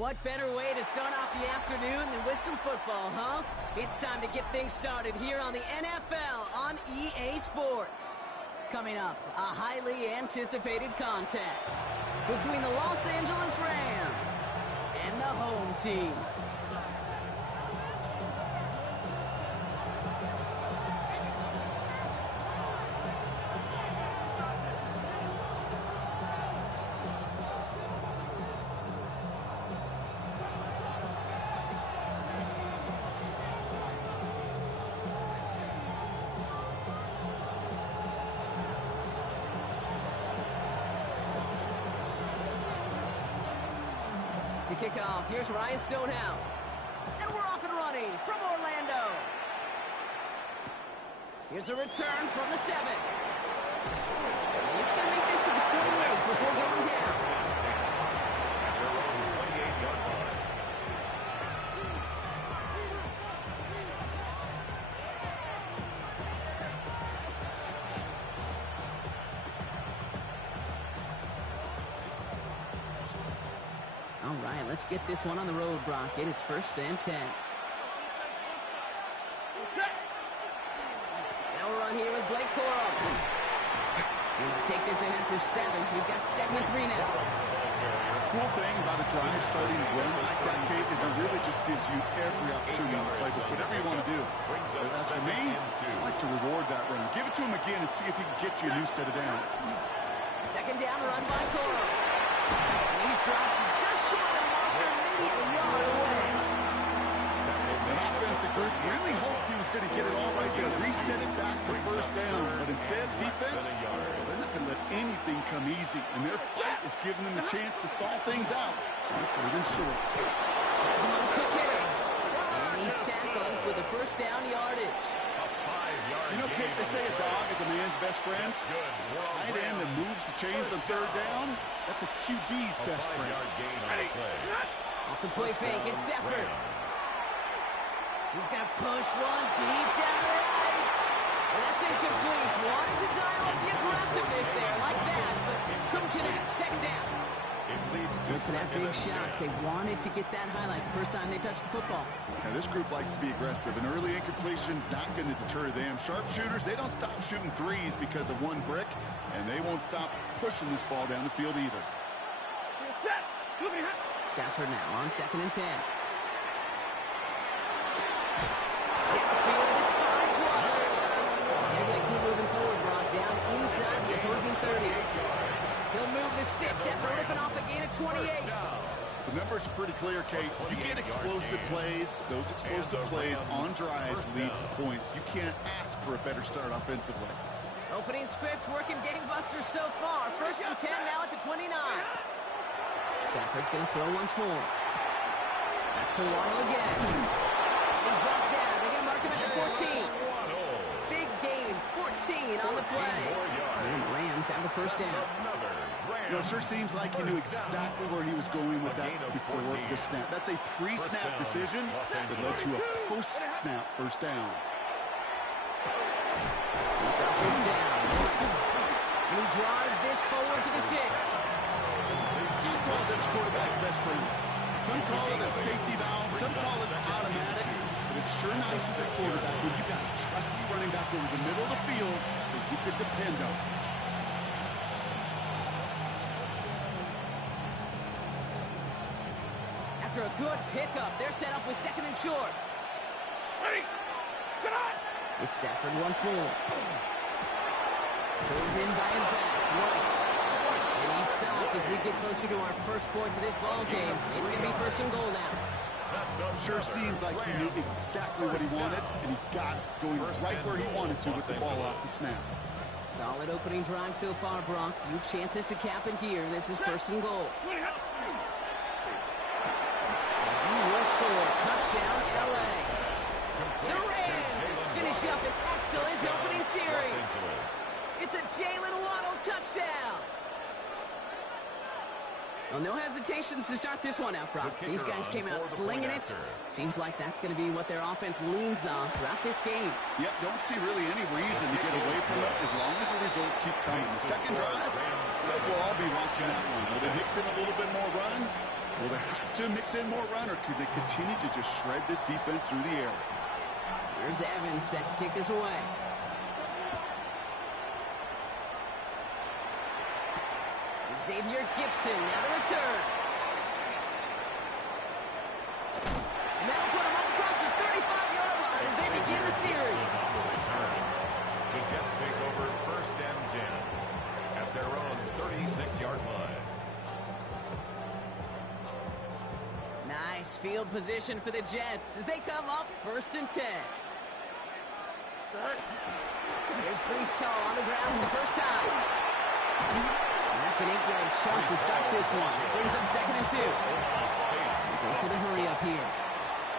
What better way to start off the afternoon than with some football, huh? It's time to get things started here on the NFL on EA Sports. Coming up, a highly anticipated contest between the Los Angeles Rams and the home team. To kick off, here's Ryan Stonehouse. And we're off and running from Orlando. Here's a return from the 7. He's going to make this to the 28 before going down. All right, let's get this one on the road, Brock. It is 1st and 10. Now we're on here with Blake Corum. We'll take this ahead for 7. We've got 2nd and 3 now. Cool thing about a drive starting to run like that, Kate, is it really just gives you every opportunity to play with whatever you want to do. But as for me, I like to reward that run. Give it to him again and see if he can get you a new set of downs. 2nd down, run by Corum. And he's dropped just short of the marker, maybe a yard away. The offensive group really hoped he was going to get it all right there, reset it back to 1st down. But instead, defense, they're not going to let anything come easy. And their fight is giving them a chance to stall things out. 3rd and short. Has him on the quick hitter. And he's tackled with a 1st down yardage. You know, Kate, they say a dog is a man's best friend. A tight end that moves the chains on 3rd down, that's a QB's best friend. Off the play fake, it's Stafford. He's going to push one deep down the right. And that's incomplete. Wanted to dial up the aggressiveness there like that, but couldn't connect. 2nd down. Look for that big shot. They wanted to get that highlight the first time they touched the football. Now, this group likes to be aggressive. An early incompletion's not going to deter them. Sharpshooters, they don't stop shooting threes because of one brick, and they won't stop pushing this ball down the field either. Stafford now on 2nd and 10. They're going to keep moving forward, Brock, down inside the opposing 30. He'll move the sticks after ripping off a gain of 28. The numbers are pretty clear, Kate. You get explosive plays. Those explosive plays on drives lead to points. You can't ask for a better start offensively. Opening script working gangbusters so far. 1st and 10 now at the 29. Stafford's going to throw once more. That's for Waddle again. He's brought down. They're going to mark him at the 14. Big gain, 14 on the play. And the Rams have the 1st down. You know, it sure seems like he knew exactly where he was going with that before the snap. That's a pre-snap decision that led to a post-snap 1st down. Drop this down. And he drives this forward to the 6. I call this quarterback's best friend. Some call it a safety valve, some call it automatic, but it's sure nice as a quarterback when you got a trusty running back over the middle of the field that you could depend on. After a good pickup, they're set up with 2nd and short. Ready? Get on! It's Stafford once more. Pulled in by his back, White. And he's stopped as we get closer to our first points of this ball game. It's going to be 1st and goal now. Sure seems like he knew exactly what he wanted, and he got it, going right where he wanted to with the ball off the snap. Solid opening drive so far, Brock. Few chances to cap it here. This is 1st and goal. He will score. Touchdown, LA. The Rams finish up an excellent opening series. It's a Jalen Waddle touchdown. Well, no hesitations to start this one out, Brock. These guys came out slinging it. Seems like that's going to be what their offense leans on throughout this game. Yep, don't see really any reason to get away from it as long as the results keep coming. The 2nd drive, we'll all be watching that one. Will they mix in a little bit more run? Will they have to mix in more run, or could they continue to just shred this defense through the air? Here's Evans set to kick this away. Xavier Gipson now to return. And that'll put him up across the 35-yard line as they begin the series. The Jets take over 1st and 10 at their own 36-yard line. Nice field position for the Jets as they come up 1st and 10. Here's Breece Hall on the ground for the first time. And that's an 8-yard chunk to start this one. It brings up 2nd and 2. Goes to the hurry up here.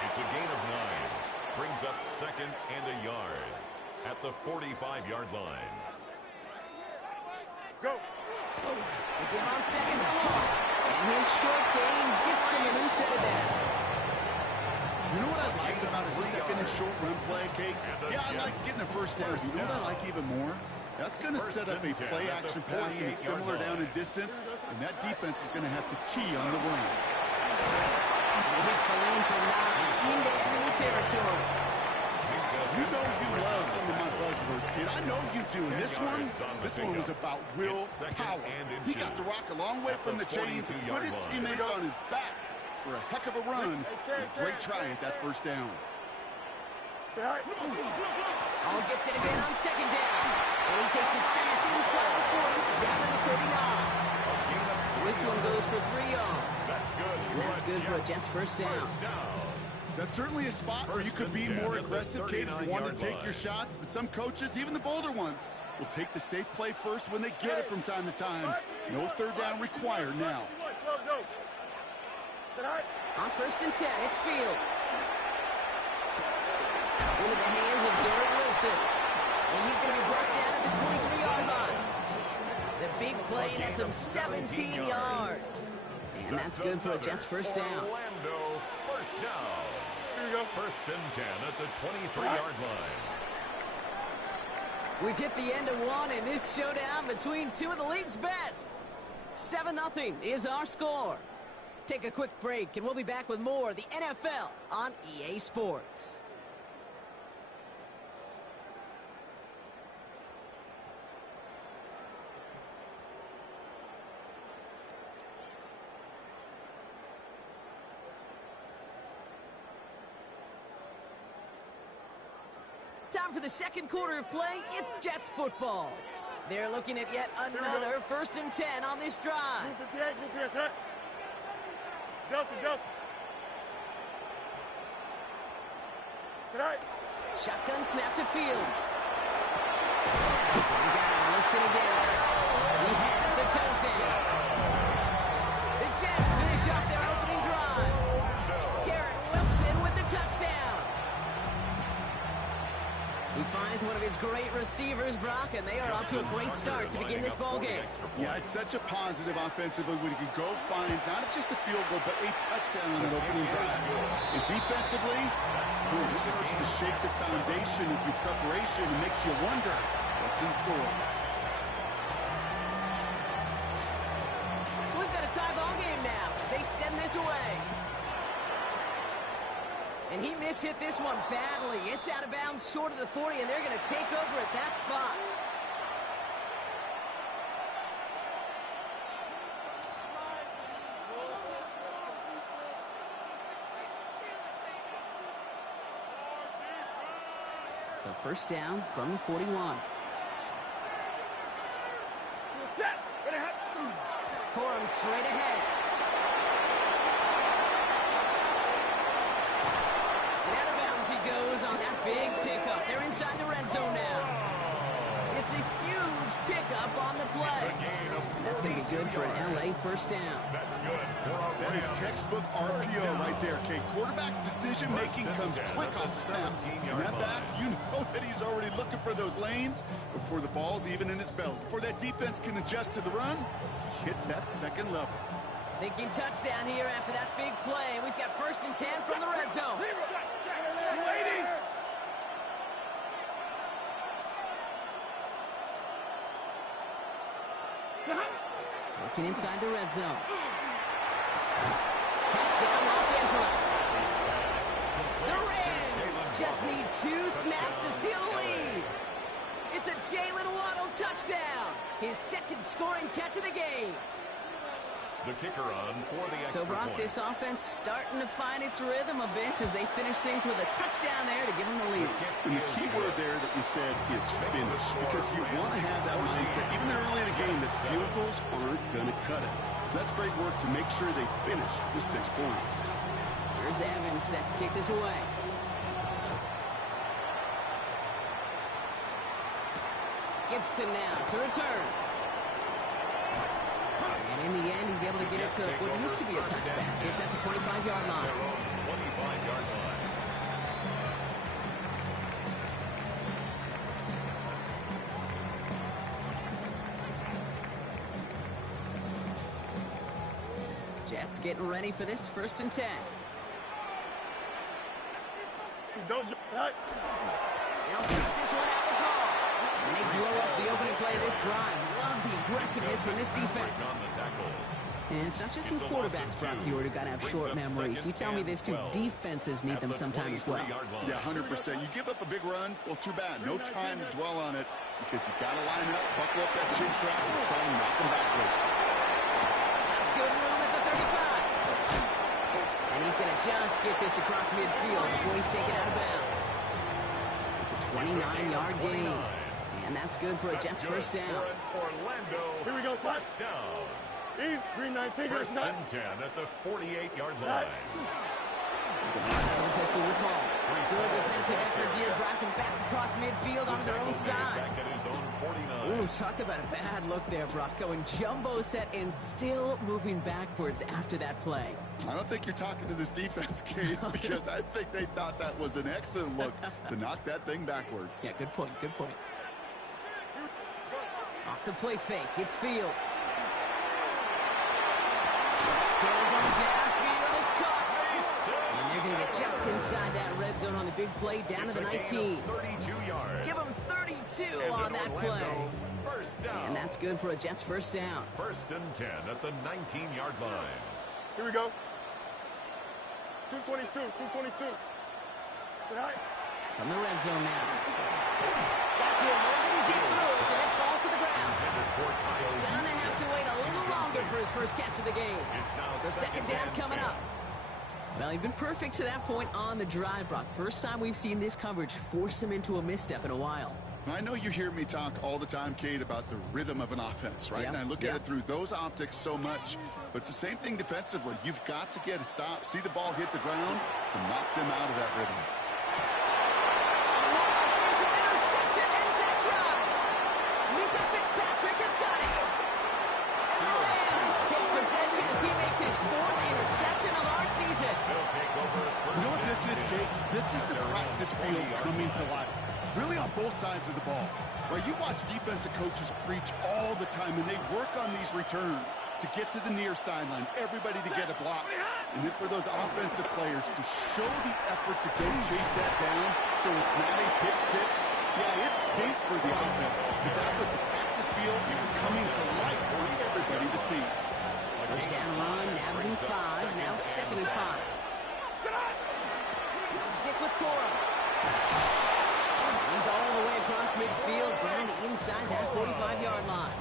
It's a gain of 9. Brings up 2nd and a yard at the 45-yard line. Go. Again on 2nd and 1. And his short gain gets them a new set of downs. You know what I like about a 2nd and short run play, Kate? Yeah, I like getting a first down. You know what I like even more? That's going to set up a play-action pass in a similar down and distance, and that defense is going to have to key on the run. He hits the lane for 9 into enemy territory. You know you love some of my buzzwords, kid. I know you do. And this one was about will power. He got to rock a long way from the chains and put his teammates on his back for a heck of a run. And a great try at that first down. Hall gets it again on 2nd down. And he takes it just inside the 40, down to the 39. This one goes for 3 yards. And that's good for a Jets first down. That's certainly a spot where you could be more aggressive, Kate, if you want to take your shots. But some coaches, even the bolder ones, will take the safe play first when they get it from time to time. No third down required now. On 1st and 10, it's Fields. Into the hands of Garrett Wilson. And he's going to be brought down at the 23-yard line. The big play nets him 17 yards. And that's good for a Jets first down. Orlando, first down. Here we go. 1st and 10 at the 23-yard line. We've hit the end of one in this showdown between two of the league's best. 7-0 is our score. Take a quick break, and we'll be back with more of the NFL on EA Sports. Time for the second quarter of play. It's Jets football. They're looking at yet another 1st and 10 on this drive. Shotgun snap to Fields. Same guy, Wilson again. He has the touchdown. The Jets finish off their opening drive. Garrett Wilson with the touchdown. He finds one of his great receivers, Brock, and they are off to a great start to begin this ballgame. Yeah, it's such a positive offensively when you can go find not just a field goal, but a touchdown on an opening drive. And defensively, this starts to shake the foundation of your preparation and makes you wonder what's in store. So we've got a tie ball game now as they send this away. And he mishit this one badly. It's out of bounds short of the 40, and they're going to take over at that spot. So 1st down from the 41. Corum straight ahead. He goes on that big pickup. They're inside the red zone now. It's a huge pickup on the play. That's going to be good for an LA first down. That's good. That is textbook RPO right there, Kate. Quarterback's decision-making comes quick off the snap. And that back, you know that he's already looking for those lanes before the ball's even in his belt. Before that defense can adjust to the run, he hits that second level. Thinking touchdown here after that big play. We've got 1st and 10 from the red zone. Waiting. Looking inside the red zone. Touchdown, Los Angeles. The Rams just need 2 snaps to steal the lead. It's a Jalen Waddle touchdown. His second scoring catch of the game. The kicker on for the extra So, Brock, point. this offense starting to find its rhythm a bit as they finish things with a touchdown there to give them the lead. And the key word there that you said is finish, because you want to have that mindset, even early in the game, that field goals aren't going to cut it. So that's great work to make sure they finish with 6 points. Here's Evans set to kick this away. Gibson now to return. And in the end, he's able to get it to what used to be a touchback. It's at the 25-yard line. 25-yard line. Jets getting ready for this 1st and 10. Don't They'll start this one out the call. And they blow up the opening play of this drive. Love the aggressiveness from this defense. On the tackle. And it's not just some quarterbacks, Brock, here who got to have short memories. You tell me this too, defenses need them sometimes as well. Yeah, 100%. You give up a big run, well, too bad. No time to dwell on it, because you got to line up, buckle up that chin strap, and try to knock them backwards. That's good room at the 35. And he's going to just get this across midfield before he's taken out of bounds. It's a 29-yard gain. And that's good for a Jets first down. Orlando. Here we go, son. First down. He's 319. First and 10 at the 48-yard line. To the pistol with Hall. Good defensive effort here. Drives him back across midfield onto their own side. Back at his own 49. Ooh, talk about a bad look there, Brock. Going jumbo set and still moving backwards after that play. I don't think you're talking to this defense, Kate, because I think they thought that was an excellent look to knock that thing backwards. Yeah, good point, good point. Off the play fake, it's Fields. Downfield, it's caught. And they're going to get just inside that red zone on the big play, down to the 19. 32 yards. Give them 32 on that play. First down. And that's good for a Jets first down. First and 10 at the 19-yard line. Here we go. 222. 222. From the red zone now. Got to him right as he threw it, and it falls to the ground. Gonna have to wait a little longer for his first catch of the game. So second down coming up. Well, he's been perfect to that point on the drive, Brock. First time we've seen this coverage force him into a misstep in a while. I know you hear me talk all the time, Kate, about the rhythm of an offense, right? Yep. And I look at it through those optics so much. But it's the same thing defensively. You've got to get a stop, see the ball hit the ground to knock them out of that rhythm. Fitzpatrick has got it. And the Rams take possession as he makes his 4th interception of our season. You know what this is, Kate? This is the practice field coming to life. Really on both sides of the ball. Right? You watch defensive coaches preach all the time, and they work on these returns to get to the near sideline, everybody to get a block. And then for those offensive players to show the effort to go chase that down so it's not a pick six. Yeah, it stinks for the offense, but that was a practice field coming to life for everybody to see. First down run, nabs him 5, now 2nd and 5. They'll stick with Cora. He's all the way across midfield, down to inside that 45-yard line.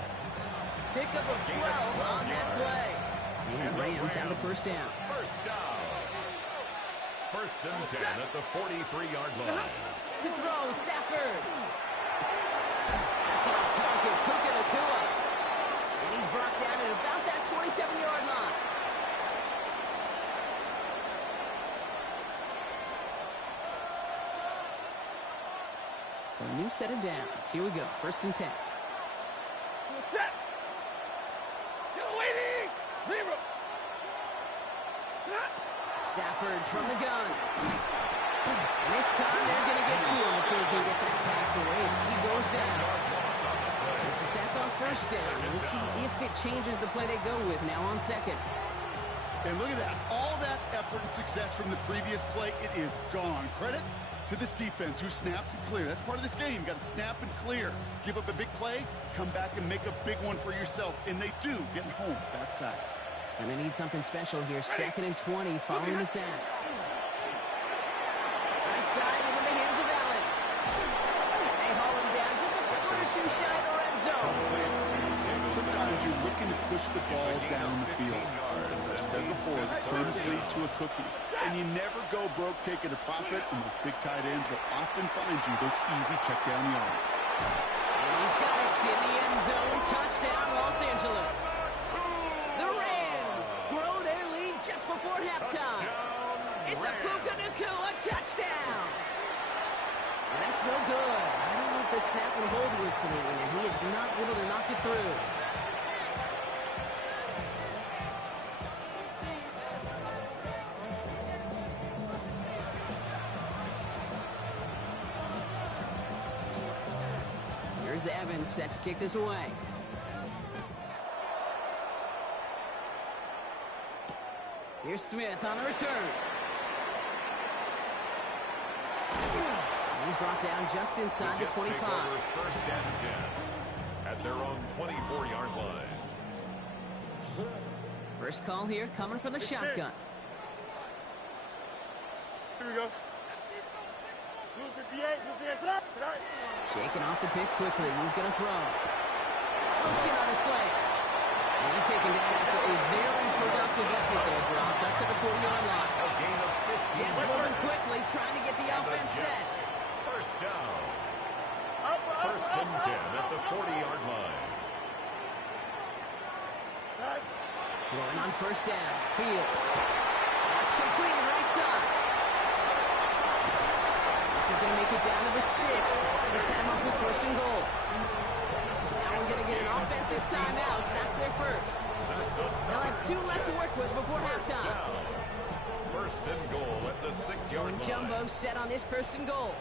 Pickup of 12 on that play. And Rams have the first down. First down. First and 10 at the 43-yard line. To throw, Stafford. That's on target, Puka Nacua. And he's brought down at about that 27-yard line. So a new set of downs. Here we go, 1st and 10. Set. You're waiting. Zero. Stafford from the gun. And this time they're going to get to him before he can get that pass away as he goes down. It's a sack on first down. We'll see if it changes the play they go with now on 2nd. And look at that. All that effort and success from the previous play, it is gone. Credit to this defense who snapped and cleared. That's part of this game. You got to snap and clear. Give up a big play, come back and make a big one for yourself. And they do, getting home that side. Gonna need something special here. 2nd and 20 following the sack. Right side into the hands of Allen. They haul him down just a foot or two shy of the red zone. Sometimes you're looking to push the ball down the field. As I've said before, the crumbs lead to a cookie. And you never go broke taking a profit, and those big tight ends will often find you those easy check down yards. And he's got it in the end zone. Touchdown, Los Angeles. The Rams grow their lead just before halftime. It's a Puka Nacua touchdown. And that's no good. I don't know if the snap will hold with him, and he is not able to knock it through. Here's Evans set to kick this away. Here's Smith on the return. He's brought down just inside the 25. First and 10 at their own 24-yard line. First call here coming from the shotgun. Here we go. Blue 58, blue 58, tonight. Shaking off the pick quickly. He's going to throw. Wilson on his slant. And he's taken down after a very productive effort there. Dropped up to the 40-yard line. A gain of 15 Jets moving quickly, trying to get the offense set. First down. First and 10 at the 40-yard line. Throwing on first down. Fields. That's completed right side. This is going to make it down to the 6. That's going to set him up with first and goal. Now we're going to get an offensive timeout. That's their first. They'll have 2 left to work with before halftime. First and goal at the 6-yard line. Jumbo set on this first and goal.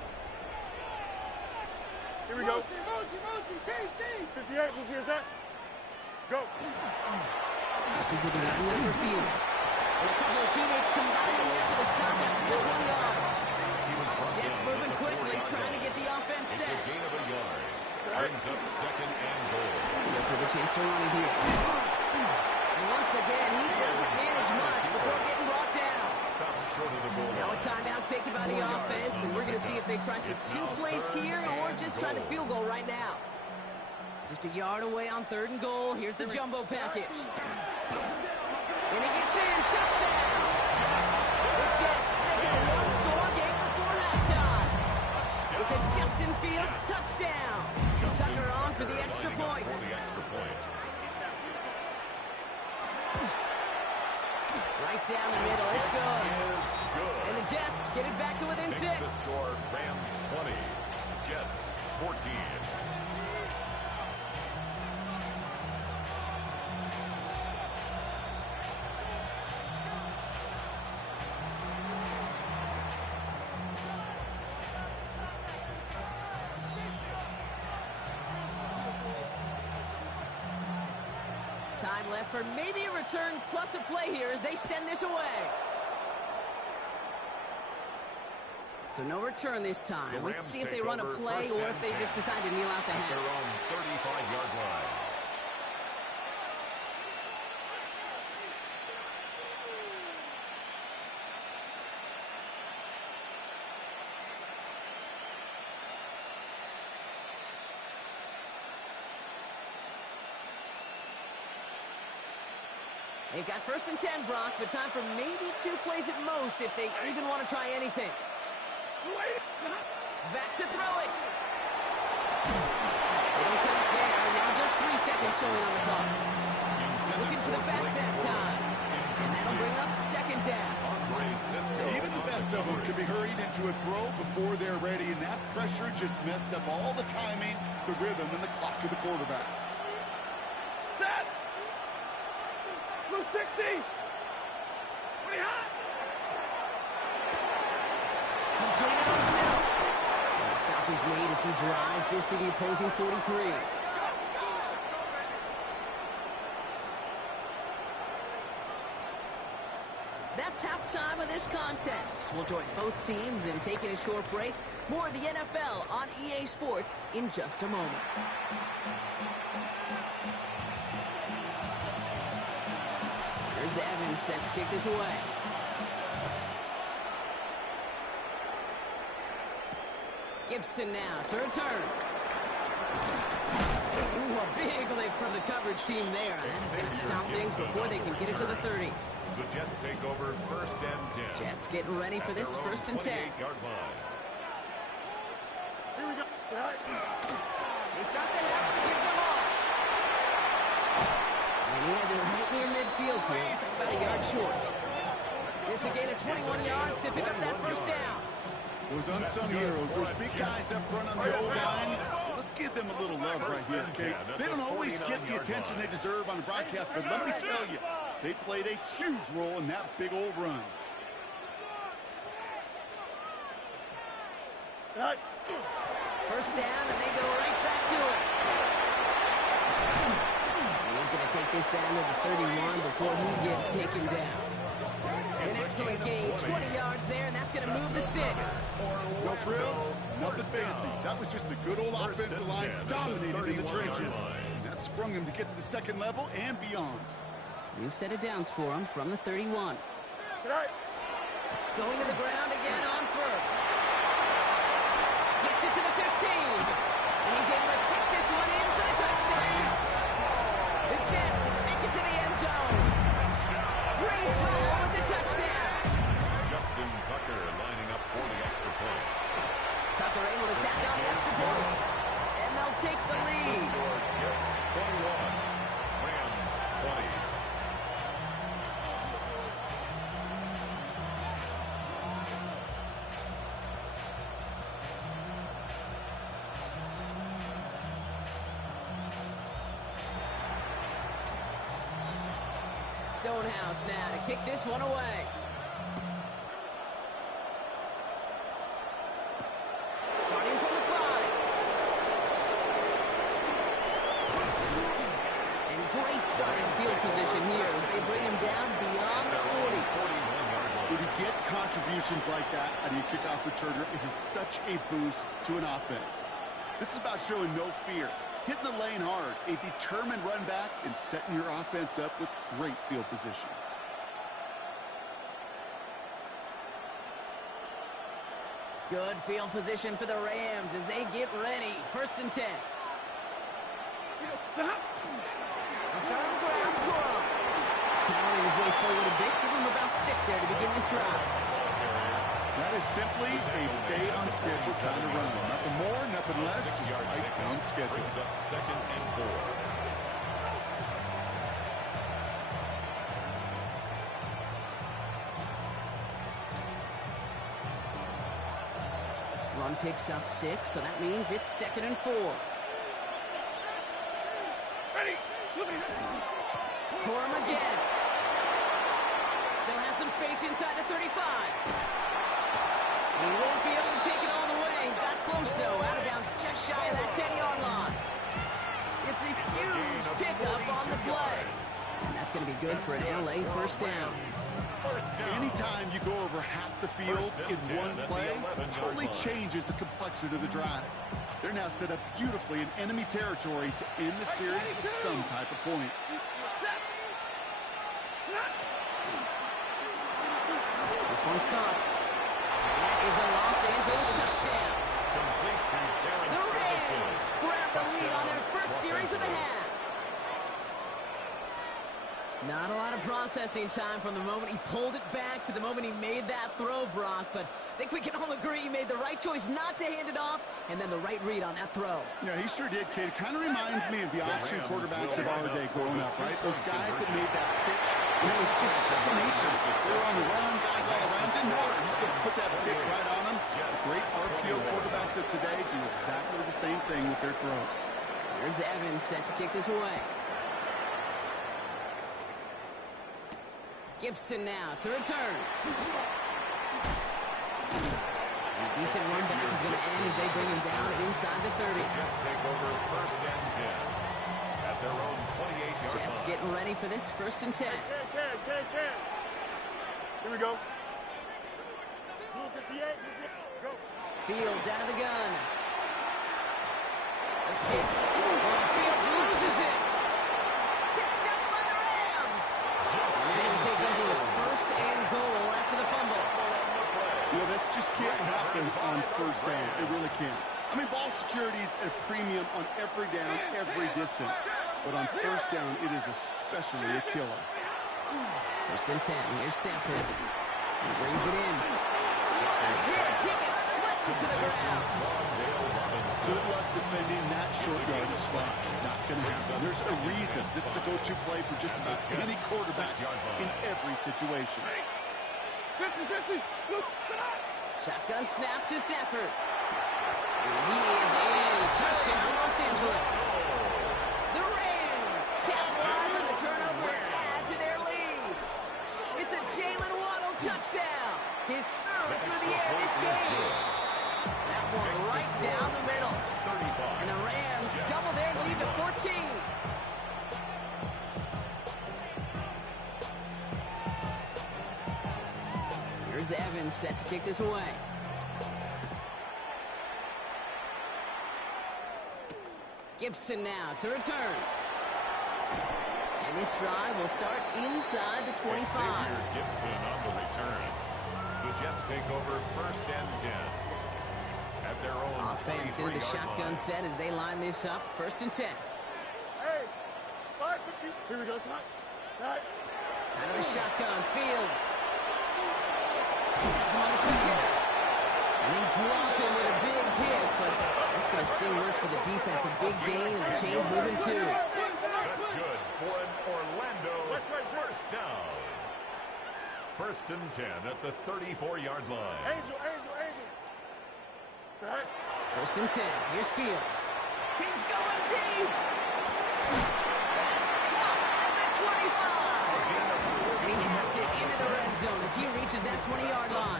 Here we go. Motion, change team. 58, blue 58, set. Go. This is a design for Fields. And a couple of teammates combining there for the stop after just 1 yard. Jets moving quickly, trying to get the offense set. It's a gain of a yard. Brings up second and goal. Jets with a chance to run it here. And once again, he doesn't manage much before getting brought down. Stop short of the goal. Now a timeout taken by the offense, and we're going to see if they try for 2 plays here or just try the field goal right now. Just a yard away on 3rd and goal. Here's the jumbo package. And he gets in. Touchdown. The Jets make it a 1-score game before halftime. It's a Justin Fields touchdown. Tucker on for the extra point. Right down the middle. It's good. And the Jets get it back to within 6. The score, Rams 20, Jets 14. Time left for maybe a return plus a play here as they send this away. So no return this time. Let's see if they run a play or if they just decide to kneel out the half. Their own 35-yard line. They've got 1st and 10, Brock, but time for maybe 2 plays at most if they even want to try anything. Back to throw it. They don't cut it there. Now just 3 seconds showing on the clock. Looking for the back that time. And that'll bring up 2nd down. Even the best of them could be hurried into a throw before they're ready, and that pressure just messed up all the timing, the rhythm, and the clock of the quarterback. Set. Blue 60. 20 hot. Completed on the middle. And the stop is made as he drives this to the opposing 43. That's halftime of this contest. We'll join both teams in taking a short break. More of the NFL on EA Sports in just a moment. Here's Here's Evans set to kick this away. Gibson now to return. Ooh, a big lick from the coverage team there. That is going to stop things before they can get it to the 30. The Jets take over 1st and 10. Jets getting ready for this 1st and 10. 28-yard line. Here we go. They start the half with the ball. And he has it right near midfield here. It's about a yard short. It's a gain of 21 yards to pick up that 1st down. Those unsung heroes, those big guys up front on the O-line, let's give them a little love right here, okay? They don't always get the attention they deserve on the broadcast, but let me tell you, they played a huge role in that big old run. First down, and they go right back to it. And he's going to take this down to the 31 before he gets taken down. An excellent gain, 20 yards there, and that's going to move the sticks. No frills, nothing fancy. That was just a good old offensive line dominated in the trenches. And that sprung him to get to the 2nd level and beyond. You've set it downs for him from the 31. Going to the ground again on 1st. Gets it to the 15. And he's able to take this one in for the touchdown. The Jets make it to the end zone. Breece Hall with the touchdown. Justin Tucker lining up for the extra point. Tucker able to tack on the extra point. And they'll take the lead. Jets 21, Rams 20. Stonehouse now to kick this one away. Starting from the 5. And great starting field position here as they bring him down beyond the 40. 41-yard line. When you get contributions like that out of your kickoff returner, it is such a boost to an offense. This is about showing no fear, hitting the lane hard, a determined run back, and setting your offense up with great field position. Good field position for the Rams as they get ready. 1st and 10. They'll start on the ground. Corum powering his way forward a bit. Give him about 6 there to begin this drive. That is simply a stay on schedule kind of run. Nothing more, nothing less, just right on schedule. Brings up 2nd and 4. Run picks up 6, so that means it's 2nd and 4. Corum again. Still has some space inside the 35. He won't be able to take it all the way. Got close, though. Out of bounds just shy of that 10-yard line. It's a huge pickup on the play. And that's going to be good for an LA 1st down. Anytime you go over half the field in one play, it totally changes the complexion of the drive. They're now set up beautifully in enemy territory to end the series with some type of points. This one's caught. And that is a Los Angeles touchdown. Complete to Terrence The Ferguson. Rams grab the lead on their 1st series of the half. Not a lot of processing time from the moment he pulled it back to the moment he made that throw, Brock. But I think we can all agree he made the right choice not to hand it off, and then the right read on that throw. Yeah, he sure did, kid. It kind of reminds me of the option quarterbacks of our day growing up, right? Those guys that made that pitch, and it was just second nature. They were on the run, guys all around, didn't matter. He's going to put that pitch right on them. Great RPO quarterbacks of today do exactly the same thing with their throws. Here's Evans set to kick this away. Gibson now to return. A decent run back is going to end as they bring him down inside the 30. Jets take over 1st and 10 at their own 28-yard line. Jets getting ready for this 1st and 10. Can. Here we go. Blue 58. Go. Fields out of the gun. Escapes. Fields loses it. Picked up by the Rams. And first down. It really can. I mean, ball security is a premium on every down, every distance. But on first down, it is especially a killer. First and 10. Here's Stafford. He brings it in. Hits. He gets flattened to the ground. Good luck defending that short yardage slot. Just not going to happen. There's a reason this is a go-to play for just about any quarterback in every situation. 50-50. Look, Shotgun snap to Stafford. And he is in. Touchdown, Los Angeles. The Rams capitalize on the turnover and add to their lead. It's a Jalen Waddle touchdown. His third through the air this game. That one right down the middle. And the Rams double their lead to 14. Here's Evans set to kick this away. Gibson now to return. And this drive will start inside the 25. Xavier Gibson on the return. The Jets take over first and 10. At their own Offense in the shotgun set as they line this up. First and 10. Hey, 550. Here we go, son. Right. Out of the shotgun, Fields. Has him on the quick hitter. And they drop him with a big hit, but that's going to sting worse for the defense. A big gain, and the chain's moving too. That's good for an Orlando first down. First and 10 at the 34-yard line. Angel. Set. First and 10. Here's Fields. He's going deep. That's caught at the 25. And he has it into the red zone as he reaches that 20-yard line.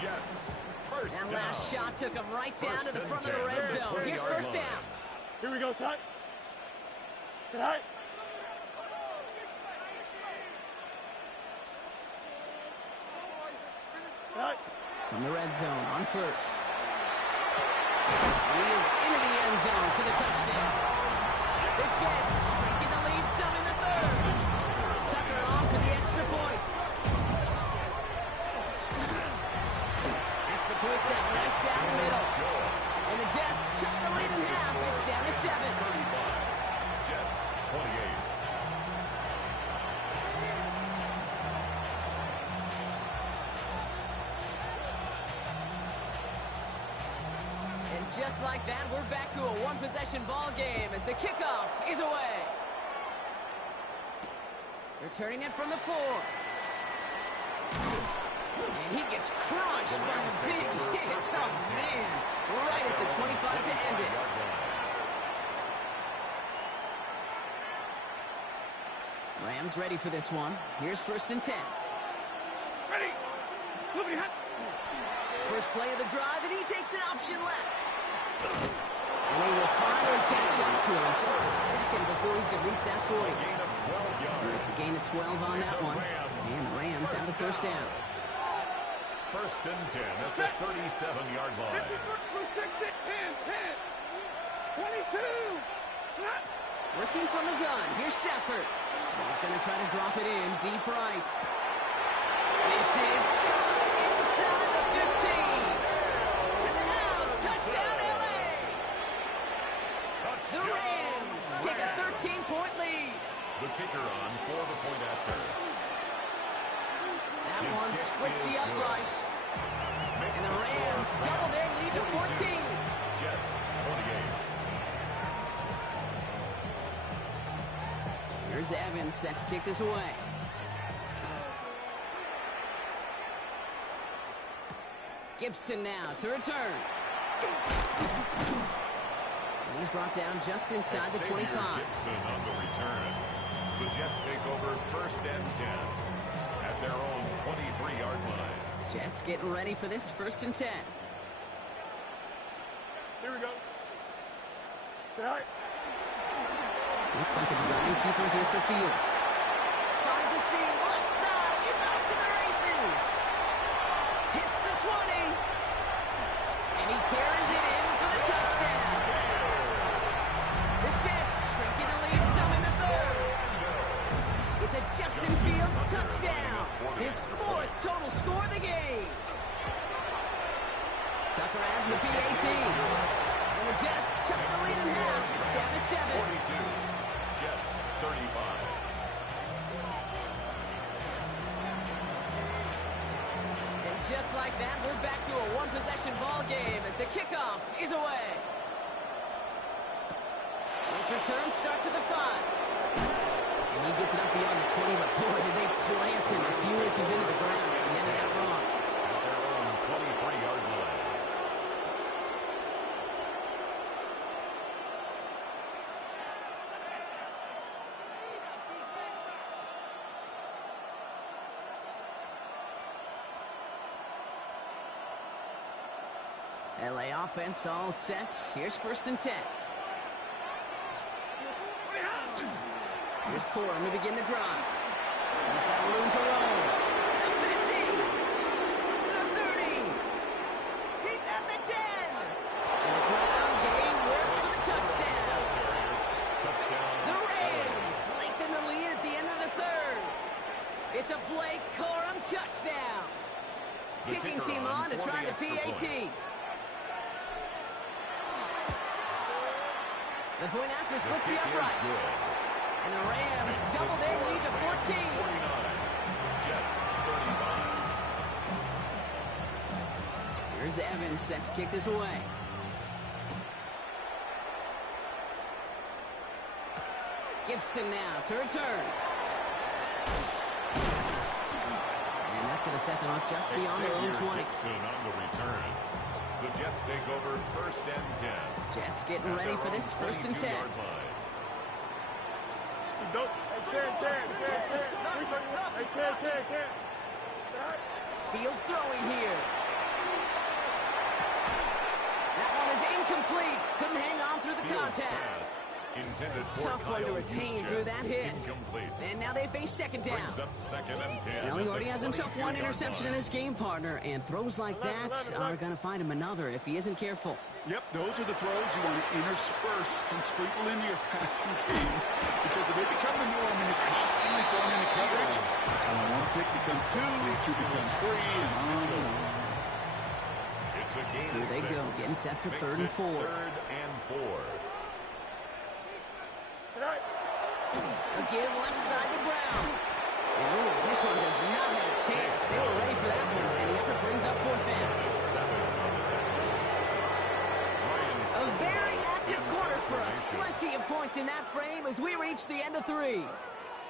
Jets first That down. last shot took him right down to the front of the red zone. Here's first down. Here we go, son. Set. Right. From the red zone on first. He is into the end zone for the touchdown. The Jets shrinking the lead some in the third. Tucker off for the extra point. Extra point set right down the middle. And the Jets cut the lead in half. It's down to 7. 35. Jets 28. And just like that, we're back to a one-possession ball game as the kickoff is away. Returning it from the 4. And he gets crunched by a big hit. Oh, man. Right at the 25 to end it. Rams ready for this one. Here's first and 10. Ready. Moving hot. First play of the drive, and he takes an option left. And they will finally catch up to him just a second before he could reach that 40. Gain of 12 yards. It's a gain of 12 on that one. And the Rams have the first down. First and 10 at the 37-yard line. 10, 22. Working from the gun. Here's Stafford. He's going to try to drop it in deep right. This is caught inside the 15. To the house. Touchdown, LA. The Rams take a 13-point lead. The kicker on for the point after. That one splits the uprights. And the Rams double their lead to 14. Jets 28. Here's Evans set to kick this away. Gibson now to return. And he's brought down just inside the 25. Gibson on the return. The Jets take over first and 10 at their own 23-yard line. Jets getting ready for this first and 10. Here we go. Right. Looks like a design keeper here for Fields. Finds a seam, left side, he's off to the races. Hits the 20. And he carries it in for the touchdown. The Jets shrinking the lead some in the third. It's a Justin Fields touchdown. His 4th total score of the game. Tucker adds the PAT. And the Jets cut the lead in half. It's down to 7. 42. Jets 35. And just like that, we're back to a one-possession ball game as the kickoff is away. This return starts at the 5. And he gets it up beyond the 20, but boy, did they plant him a few inches into the ground at the end of that run. At their own 23-yard line. LA offense all set. Here's 1st and 10. Here's Corum to begin the drive. He's got room to roll. The 50. The 30. He's at the 10. And the ground game works for the touchdown. Touchdown. The Rams lengthen the lead at the end of the 3rd. It's a Blake Corum touchdown. The Kicking kicker team on to for try the extra PAT. point. The point after The splits the kick is uprights. good. And the Rams double their lead to 14. 49. Jets 35. Here's Evans set to kick this away. Gibson now to return. And that's going to set them up just beyond their own 20. Gibson on the return. The Jets take over 1st and 10. Jets getting ready for this 1st and 10. Hey, Ken. Field throwing here. That one is incomplete. Couldn't hang on through the contact. Intended for Tough one to Kyle retain Juszczyk. through that hit. Incomplete. And now they face 2nd down. Brings up 2nd and 10. Well, he at already the has himself one 22-yard interception in line. his game, partner, and throws like that are going to find him another if he isn't careful. Yep, those are the throws you want to intersperse and sprinkle into your passing game. Because if they become the norm and you're constantly throwing into coverage, that's when one pick becomes 2, 2 becomes 3, and on and on. It's a gain Here of they 6. go, getting set for Makes 3rd and it 4. 3rd and 4. A give left side to Brown. And ooh, this one does not have a chance. They were ready for that one, and the effort brings up 4th down. A very active quarter for us. Plenty of points in that frame as we reach the end of 3.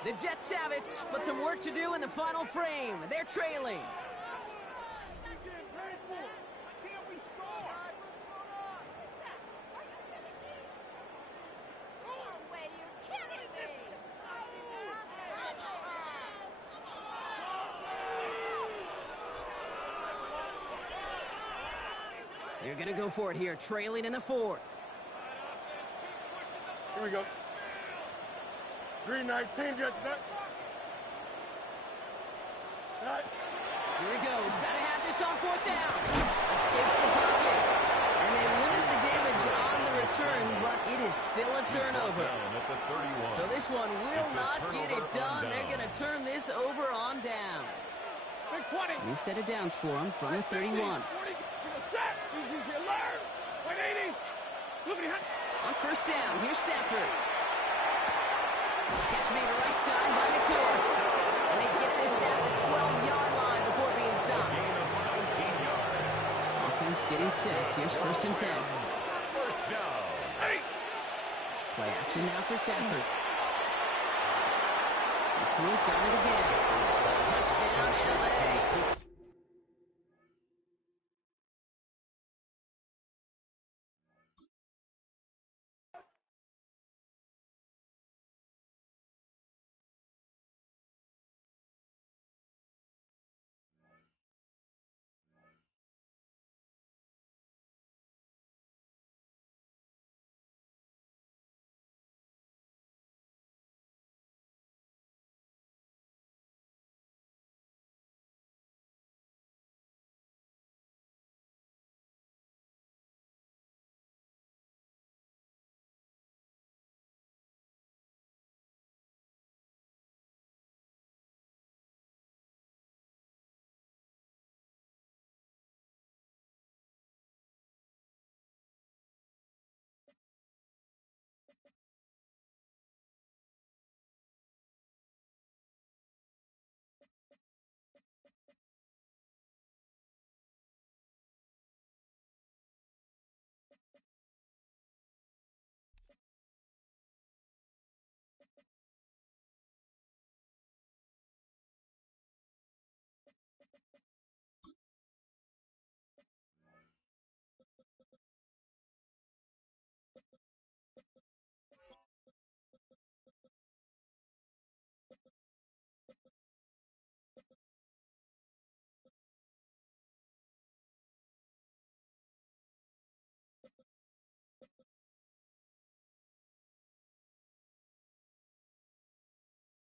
The Jets have it, but some work to do in the final frame. They're trailing. They're going to go for it here, trailing in the 4th. Here we go. 3:19, Jets. Here he goes. Got to have this on 4th down. Escapes the pocket. And they limit the damage on the return, but it is still a turnover. At the 31. So this one will It's a not get it turnover on done. They're going to downs. turn this over on downs. Big 20. New set of downs for him from the 31. 40. Learn. 180. Look at him. On 1st down, here's Stafford. Catch made to right side by McCord. And they get this down to the 12-yard line before being stopped. Gain of 19 yards. Offense getting set. Here's 1st and 10. 1st down. Play action now for Stafford. McCool's got it again. Touchdown, LA.